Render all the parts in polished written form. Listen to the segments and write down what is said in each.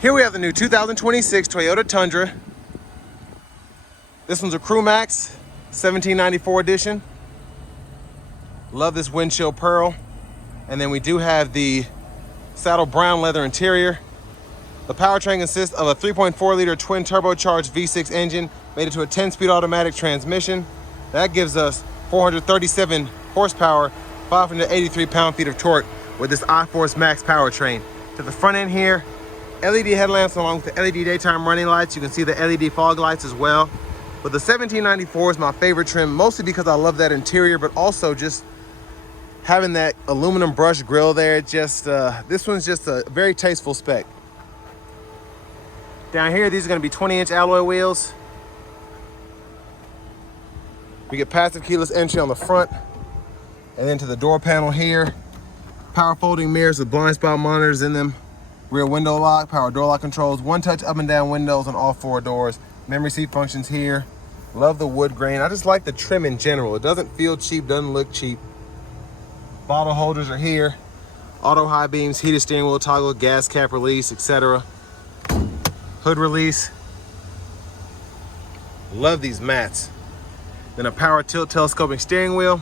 Here we have the new 2026 Toyota Tundra. This one's a Crew Max 1794 edition. Love this windshield pearl. And then we do have the saddle brown leather interior. The powertrain consists of a 3.4 liter twin turbocharged V6 engine made into a 10-speed automatic transmission. That gives us 437 horsepower, 583 pound-feet of torque with this iForce Max powertrain. To the front end here, LED headlamps along with the LED daytime running lights. You can see the LED fog lights as well. But the 1794 is my favorite trim, mostly because I love that interior, but also just having that aluminum brush grille there. This one's just a very tasteful spec. Down here, these are going to be 20-inch alloy wheels. We get passive keyless entry on the front. And then to the door panel here, power folding mirrors with blind spot monitors in them. Rear window lock, power door lock controls, one-touch up and down windows on all four doors. Memory seat functions here. Love the wood grain. I just like the trim in general. It doesn't feel cheap, doesn't look cheap. Bottle holders are here. Auto high beams, heated steering wheel toggle, gas cap release, etc. Hood release. Love these mats. Then a power tilt telescoping steering wheel.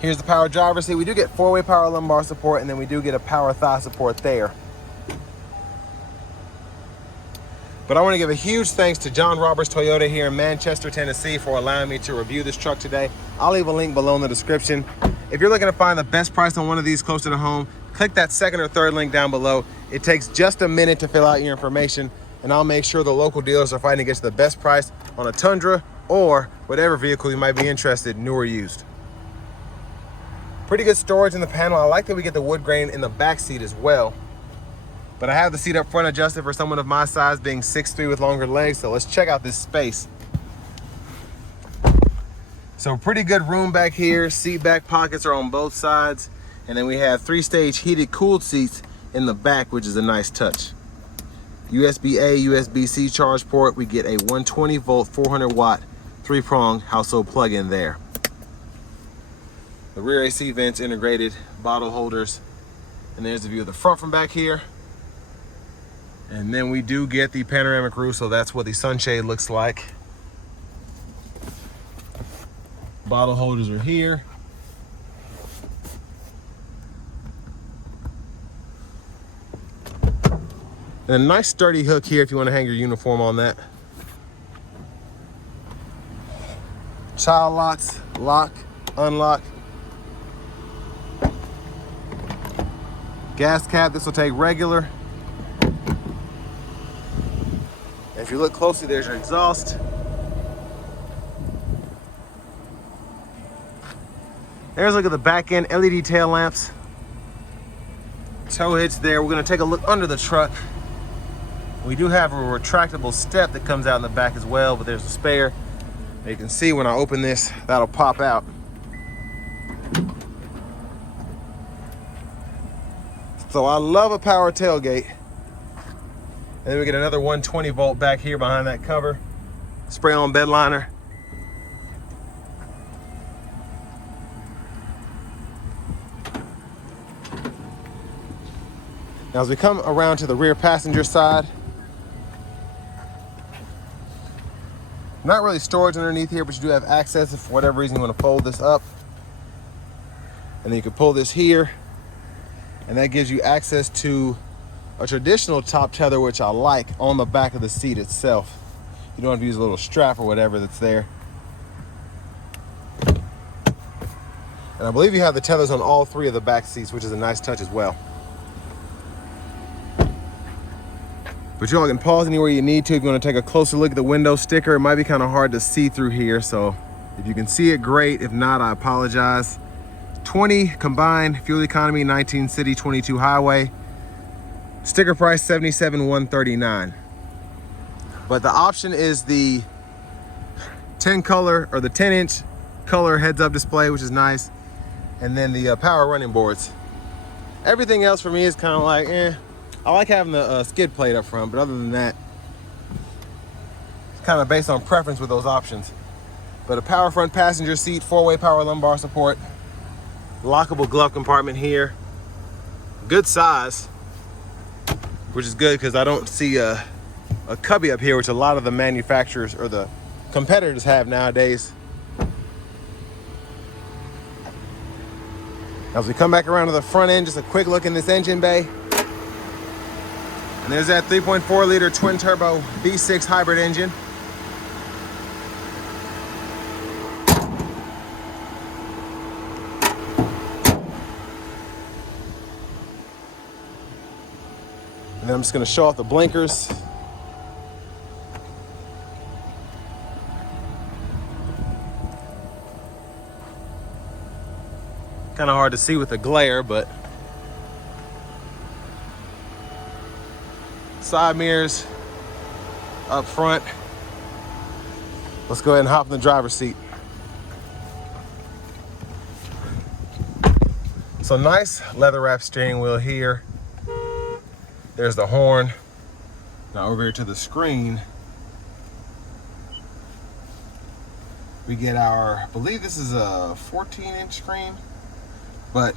Here's the power driver's seat. We do get 4-way power lumbar support, and then we do get a power thigh support there. But I want to give a huge thanks to John Roberts Toyota here in Manchester, Tennessee for allowing me to review this truck today. I'll leave a link below in the description. If you're looking to find the best price on one of these closer to home, click that second or third link down below. It takes just a minute to fill out your information, and I'll make sure the local dealers are fighting to get you the best price on a Tundra or whatever vehicle you might be interested in, new or used. Pretty good storage in the panel. I like that we get the wood grain in the back seat as well. But I have the seat up front adjusted for someone of my size, being 6'3" with longer legs. So let's check out this space. So pretty good room back here. Seat back pockets are on both sides. And then we have 3-stage heated cooled seats in the back, which is a nice touch. USB-A, USB-C charge port. We get a 120 volt, 400 watt, 3-prong household plug-in there. The rear AC vents integrated, bottle holders. And there's the view of the front from back here. And then we do get the panoramic roof, so that's what the sunshade looks like. Bottle holders are here. And a nice sturdy hook here if you want to hang your uniform on that. Child locks, lock, unlock. Gas cap, this will take regular. If you look closely, there's your exhaust. There's a look at the back end, LED tail lamps. Tow hitch there. We're gonna take a look under the truck. We do have a retractable step that comes out in the back as well, but there's a spare. You can see when I open this, that'll pop out. So I love a power tailgate. And then we get another 120 volt back here behind that cover. Spray on bed liner. Now as we come around to the rear passenger side, not really storage underneath here, but you do have access if for whatever reason you want to fold this up. And then you can pull this here, and that gives you access to a traditional top tether, which I like, on the back of the seat itself. You don't have to use a little strap or whatever that's there. And I believe you have the tethers on all 3 of the back seats, which is a nice touch as well. But y'all can pause anywhere you need to if you want to take a closer look at the window sticker. It might be kind of hard to see through here, so if you can see it, great. If not, I apologize. 20 combined, fuel economy, 19 city, 22 highway. Sticker price $77,139. But the option is the 10 color or the 10-inch color heads-up display, which is nice, and then the power running boards. Everything else for me is kind of like, I like having the skid plate up front, but other than that, it's kind of based on preference with those options. But a power front passenger seat, 4-way power lumbar support, lockable glove compartment here, good size. which is good because I don't see a cubby up here, which a lot of the manufacturers or the competitors have nowadays. As we come back around to the front end, just a quick look in this engine bay. And there's that 3.4 liter twin turbo V6 hybrid engine. And then I'm just gonna show off the blinkers. Kind of hard to see with the glare, but side mirrors up front. Let's go ahead and hop in the driver's seat. So nice leather wrap steering wheel here. There's the horn. Now over here to the screen, we get our, I believe this is a 14-inch screen, but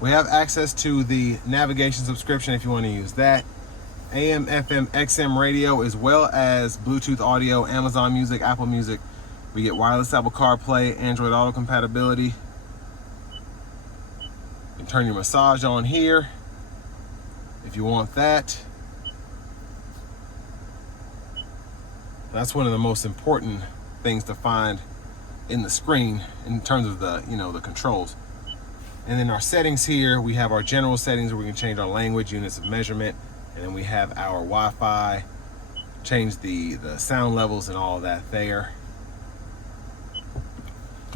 we have access to the navigation subscription if you want to use that. AM, FM, XM radio, as well as Bluetooth audio, Amazon Music, Apple Music. We get wireless Apple CarPlay, Android Auto compatibility. You can turn your massage on here if you want that. That's one of the most important things to find in the screen in terms of the, the controls. And then our settings here, we have our general settings where we can change our language, units of measurement, and then we have our Wi-Fi, change the sound levels and all of that there.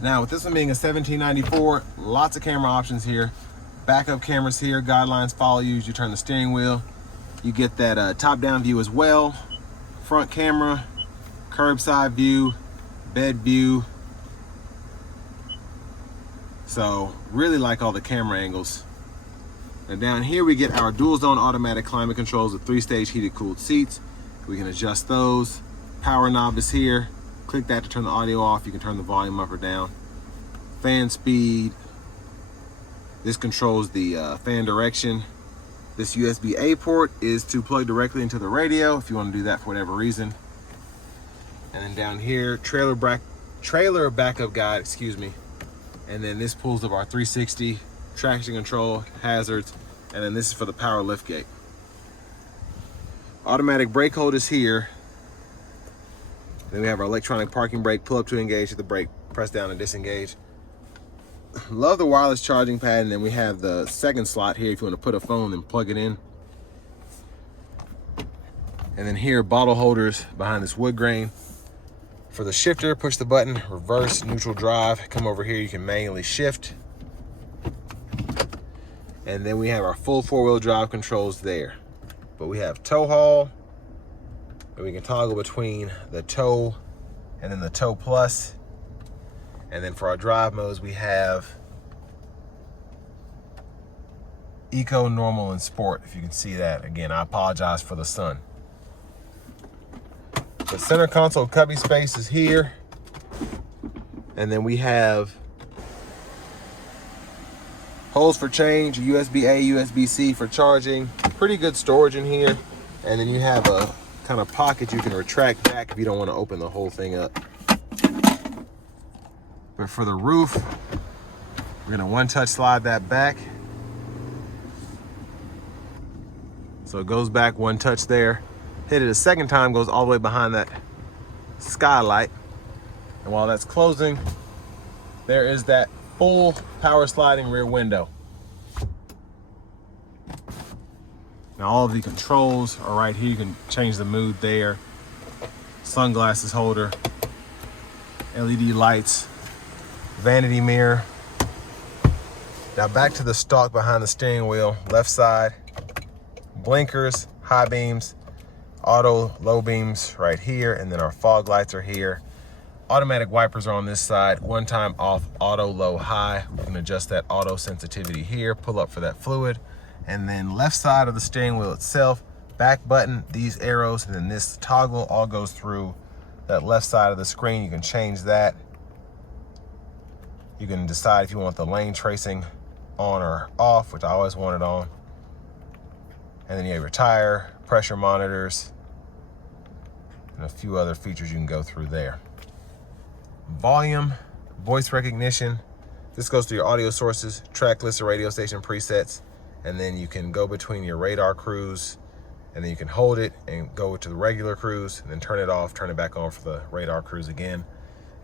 Now with this one being a 1794, lots of camera options here. Backup cameras here, guidelines follow you as you turn the steering wheel. You get that top-down view as well, front camera, curbside view, bed view. So really like all the camera angles. And down here we get our dual zone automatic climate controls with 3-stage heated cooled seats. We can adjust those. Power knob is here. Click that to turn the audio off. You can turn the volume up or down. Fan speed. This controls the fan direction. This USB-A port is to plug directly into the radio if you want to do that for whatever reason. And then down here, trailer backup guide, excuse me. And then this pulls up our 360, traction control, hazards, and then this is for the power lift gate. Automatic brake hold is here. Then we have our electronic parking brake, pull up to engage, hit the brake, press down and disengage. Love the wireless charging pad, and then we have the second slot here if you want to put a phone and plug it in. And then here, bottle holders behind this wood grain. For the shifter, push the button, reverse, neutral drive. Come over here, you can manually shift. And then we have our full 4-wheel drive controls there. But we have tow haul, and we can toggle between the tow and then the tow plus. And then for our drive modes, we have Eco, Normal, and Sport, if you can see that. Again, I apologize for the sun. The center console cubby space is here. And then we have holes for change, USB-A, USB-C for charging. Pretty good storage in here. And then you have a kind of pocket you can retract back if you don't want to open the whole thing up. But for the roof, we're gonna one-touch slide that back. So it goes back one touch there. Hit it a second time, goes all the way behind that skylight. And while that's closing, there is that full power sliding rear window. Now all of the controls are right here. You can change the mood there. Sunglasses holder, LED lights, vanity mirror. Now back to the stalk behind the steering wheel, left side, blinkers, high beams, auto low beams right here, and then our fog lights are here. Automatic wipers are on this side, one time off, auto, low, high. We can adjust that auto sensitivity here, pull up for that fluid. And then left side of the steering wheel itself, back button, these arrows, and then this toggle all goes through that left side of the screen. You can change that. You can decide if you want the lane tracing on or off, which I always want it on. And then you have your tire, pressure monitors, and a few other features you can go through there. Volume, voice recognition. This goes to your audio sources, track list, or radio station presets. And then you can go between your radar cruise, and then you can hold it and go to the regular cruise, and then turn it off, turn it back on for the radar cruise again.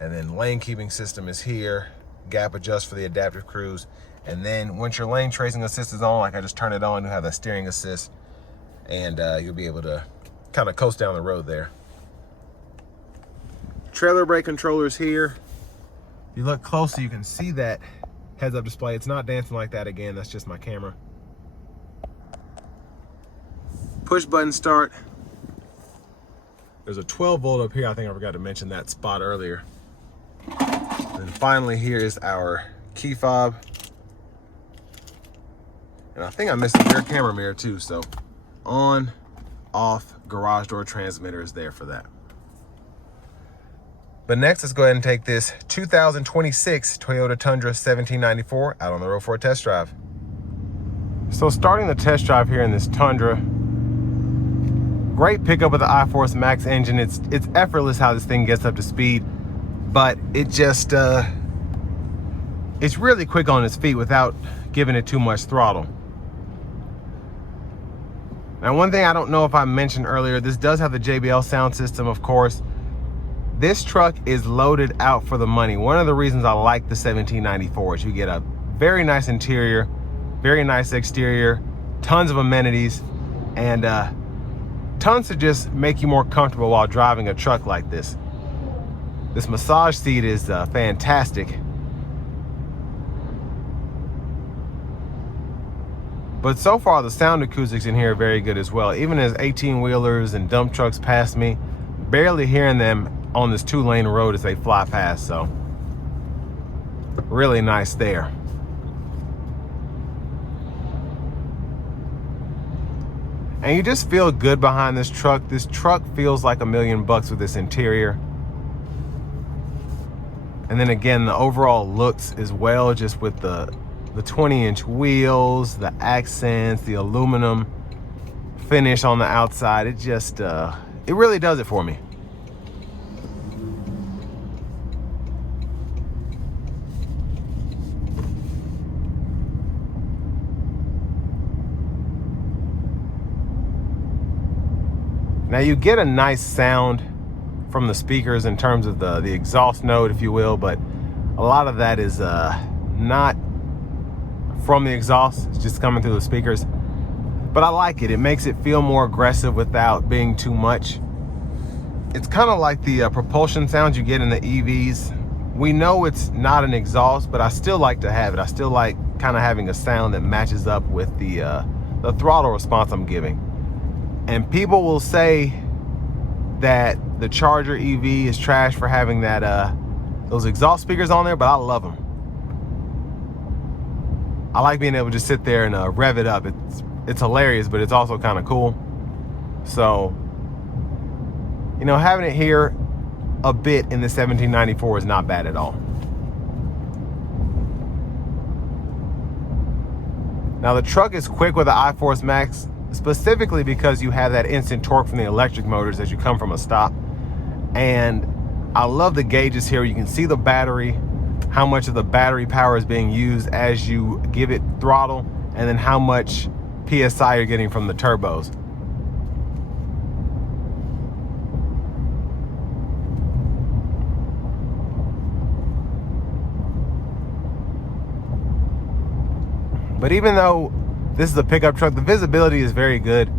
And then lane keeping system is here, gap adjust for the adaptive cruise. And then once your lane tracing assist is on, like I just turned it on, you have that steering assist, and you'll be able to kind of coast down the road there. Trailer brake controllers here. If you look closely, you can see that heads-up display. It's not dancing like that again, that's just my camera. Push button start. There's a 12 volt up here. I think I forgot to mention that spot earlier. And finally, here is our key fob. And I think I missed the rear camera mirror too. So on, off, garage door transmitter is there for that. But next, let's go ahead and take this 2026 Toyota Tundra 1794 out on the road for a test drive. So starting the test drive here in this Tundra, great pickup with the iForce Max engine. It's effortless how this thing gets up to speed, but it just, it's really quick on its feet without giving it too much throttle. Now, one thing I don't know if I mentioned earlier, this does have the JBL sound system, of course. This truck is loaded out for the money. One of the reasons I like the 1794 is you get a very nice interior, very nice exterior, tons of amenities, and tons to just make you more comfortable while driving a truck like this. This massage seat is fantastic. But so far, the sound acoustics in here are very good as well. Even as 18-wheelers and dump trucks pass me, barely hearing them on this 2-lane road as they fly past, so really nice there. And you just feel good behind this truck. This truck feels like $1 million with this interior. And then again, the overall looks as well, just with the 20-inch wheels, the accents, the aluminum finish on the outside. It just, it really does it for me. Now you get a nice sound from the speakers in terms of the exhaust note, if you will, but a lot of that is not from the exhaust. It's just coming through the speakers. But I like it. It makes it feel more aggressive without being too much. It's kind of like the propulsion sounds you get in the EVs. We know it's not an exhaust, but I still like to have it. I still like kind of having a sound that matches up with the throttle response I'm giving. And people will say that the Charger EV is trash for having that those exhaust speakers on there, but I love them. I like being able to just sit there and rev it up. It's hilarious, but it's also kind of cool. So, you know, having it here a bit in the 1794 is not bad at all. Now the truck is quick with the iForce Max, specifically because you have that instant torque from the electric motors as you come from a stop. And I love the gauges here. You can see the battery, how much of the battery power is being used as you give it throttle, and then how much PSI you're getting from the turbos. But even though this is a pickup truck, the visibility is very good.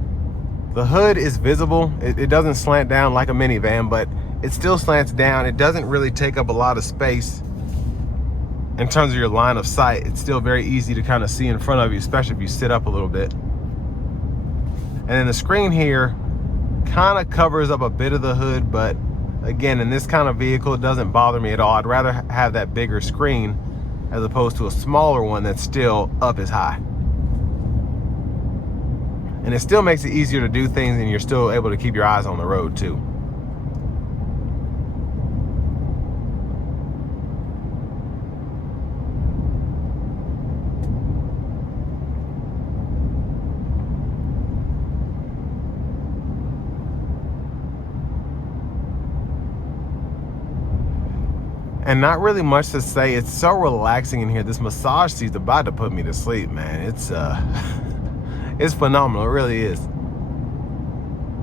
The hood is visible. It doesn't slant down like a minivan, but it still slants down. It doesn't really take up a lot of space in terms of your line of sight. It's still very easy to kind of see in front of you, especially if you sit up a little bit. And then the screen here kind of covers up a bit of the hood, but again, in this kind of vehicle, it doesn't bother me at all. I'd rather have that bigger screen as opposed to a smaller one that's still up as high. And it still makes it easier to do things, and you're still able to keep your eyes on the road too. And not really much to say. It's so relaxing in here. This massage seat's about to put me to sleep, man. It's it's phenomenal. It really is.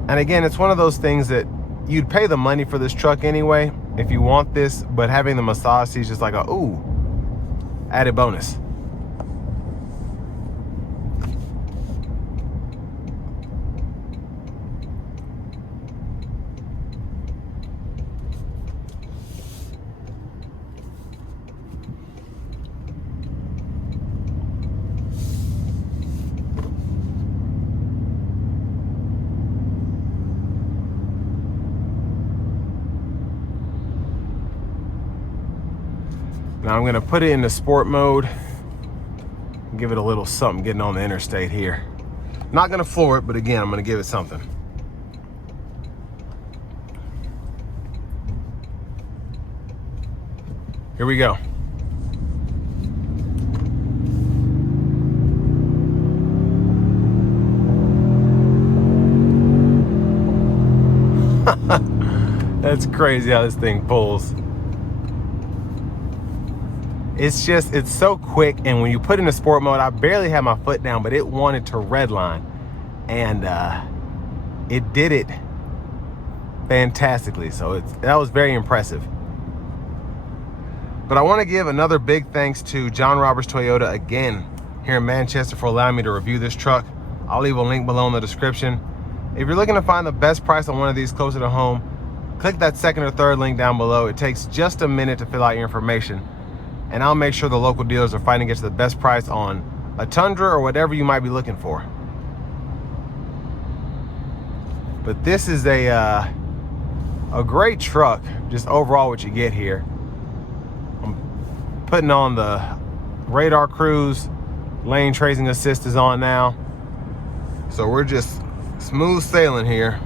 And again, it's one of those things that you'd pay the money for this truck anyway if you want this, but having the massage seat is just like a ooh, added bonus. Now I'm gonna put it into sport mode, give it a little something getting on the interstate here. Not gonna floor it, but again, I'm gonna give it something. Here we go. That's crazy how this thing pulls. It's so quick, and when you put it in sport mode, I barely had my foot down, but it wanted to redline, and it did it fantastically. So that was very impressive. But I want to give another big thanks to John Roberts Toyota again here in Manchester for allowing me to review this truck. I'll leave a link below in the description. If you're looking to find the best price on one of these closer to home, click that second or third link down below. It takes just a minute to fill out your information, and I'll make sure the local dealers are fighting to get you the best price on a Tundra or whatever you might be looking for. But this is a great truck, just overall what you get here. I'm putting on the radar cruise, lane tracing assist is on now. So we're just smooth sailing here.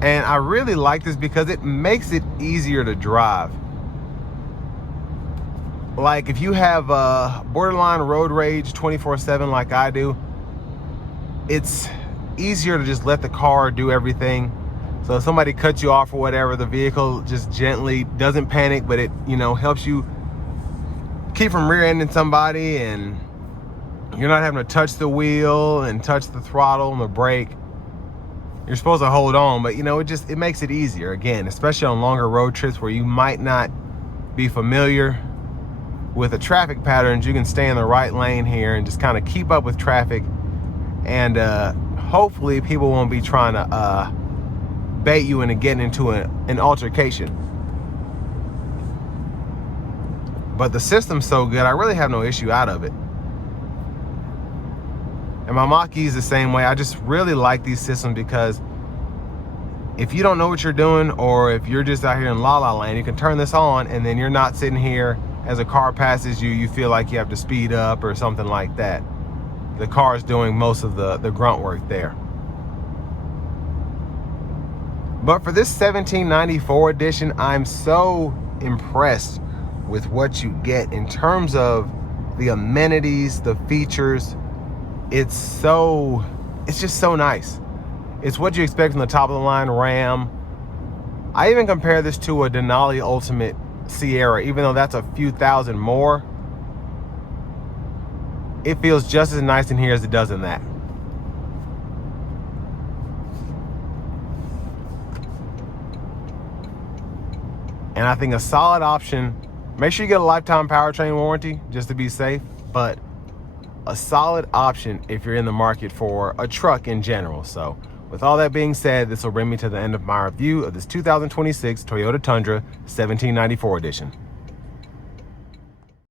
And I really like this because it makes it easier to drive. Like if you have borderline road rage 24/7 like I do, it's easier to just let the car do everything. So if somebody cuts you off or whatever, the vehicle just gently doesn't panic, but it, you know, helps you keep from rear-ending somebody, and you're not having to touch the wheel and touch the throttle and the brake. You're supposed to hold on, but you know, it makes it easier, again, especially on longer road trips where you might not be familiar with the traffic patterns. You can stay in the right lane here and just kind of keep up with traffic, and hopefully people won't be trying to bait you into getting into an altercation. But the system's so good, I really have no issue out of it. And my Mach-E is the same way. I just really like these systems because if you don't know what you're doing, or if you're just out here in La La Land, you can turn this on, and then you're not sitting here as a car passes you, you feel like you have to speed up or something like that. The car is doing most of the grunt work there. But for this 1794 edition, I'm so impressed with what you get in terms of the amenities, the features. It's just so nice. It's what you expect from the top of the line Ram. I even compare this to a Denali Ultimate Sierra, even though that's a few thousand more. It feels just as nice in here as it does in that. And I think a solid option, make sure you get a lifetime powertrain warranty just to be safe, but a solid option if you're in the market for a truck in general. So with all that being said, this will bring me to the end of my review of this 2026 Toyota Tundra 1794 edition.